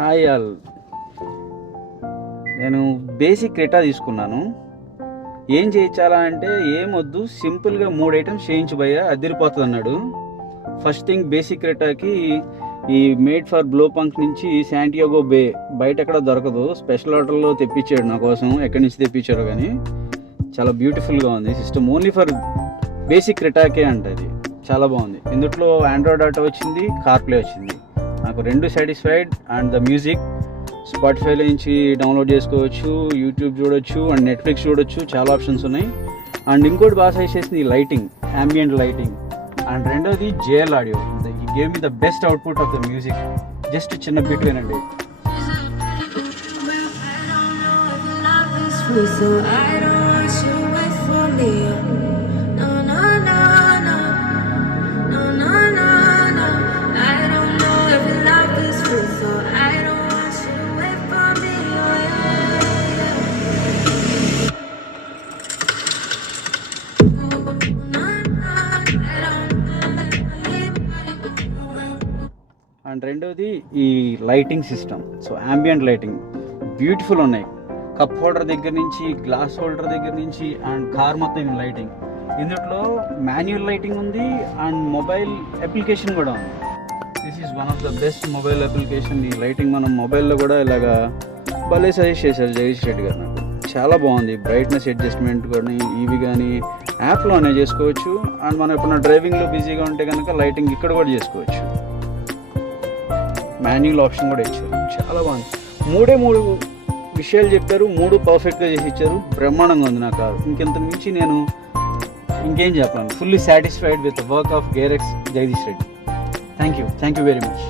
Hi all. నేను basic Creta తీసుకున్నాను. ఏం చేయించాలా అంటే ఏమొద్దు, సింపుల్గా 3 ఐటమ్స్ చేయించు భయ్యా, అదిరిపోతుంది అన్నాడు. ఫస్ట్ థింగ్ బేసిక్ క్రెటాకి ఈ మేడ్ ఫర్ బ్లోపంక్ నుంచి శాంటియాగో బే బయట ఎక్కడ దొరకదు, స్పెషల్ ఆర్డర్లో తెప్పించాడు నా కోసం. ఎక్కడి నుంచి తెప్పించారో కానీ చాలా బ్యూటిఫుల్గా ఉంది సిస్టమ్. ఓన్లీ ఫర్ బేసిక్ క్రెటాకే అంటది. చాలా బాగుంది. ఇందులో ఆండ్రాయిడ్ ఆటో వచ్చింది, కార్ప్లే వచ్చింది. నాకు 2 సాటిస్ఫైడ్. అండ్ ద మ్యూజిక్ స్పాటిఫైలో నుంచి డౌన్లోడ్ చేసుకోవచ్చు, యూట్యూబ్ చూడొచ్చు అండ్ నెట్ఫ్లిక్స్ చూడొచ్చు. చాలా ఆప్షన్స్ ఉన్నాయి. అండ్ ఇంకోటి బాగా సజెస్ట్ చేసింది లైటింగ్, ambient లైటింగ్. అండ్ రెండోది JL ఆడియో. ఈ game me the best output of the music. Just చిన్న బిట్ వినండి. అండ్ రెండోది ఈ lighting system. So ambient lighting beautiful ఉన్నాయి. కప్ హోల్డర్ దగ్గర నుంచి, గ్లాస్ హోల్డర్ దగ్గర నుంచి అండ్ కార్ మొత్తం లైటింగ్. ఇందులో మాన్యువల్ లైటింగ్ ఉంది అండ్ మొబైల్ అప్లికేషన్ కూడా ఉంది. This is one of the best mobile application. ఈ లైటింగ్ మనం మొబైల్లో కూడా ఇలాగా భలే సజెస్ట్ చేశారు జగదీష్ రెడ్డి గారు నాకు. చాలా బాగుంది. బ్రైట్నెస్ అడ్జస్ట్మెంట్ కానీ ఇవి కానీ యాప్లోనే చేసుకోవచ్చు. అండ్ మనం ఎప్పుడైనా డ్రైవింగ్లో బిజీగా ఉంటే కనుక లైటింగ్ ఇక్కడ కూడా చేసుకోవచ్చు. మాన్యువల్ ఆప్షన్ కూడా ఇచ్చారు. చాలా బాగుంది. 3 విషయాలు చెప్పారు, 3 పర్ఫెక్ట్గా చేసి ఇచ్చారు. బ్రహ్మాండంగా ఉంది నా కారు. ఇంకెంత మించి నేను ఇంకేం చెప్పాను. Fully satisfied with the work of గేరెక్స్ Jagadish Reddy. Thank you very much.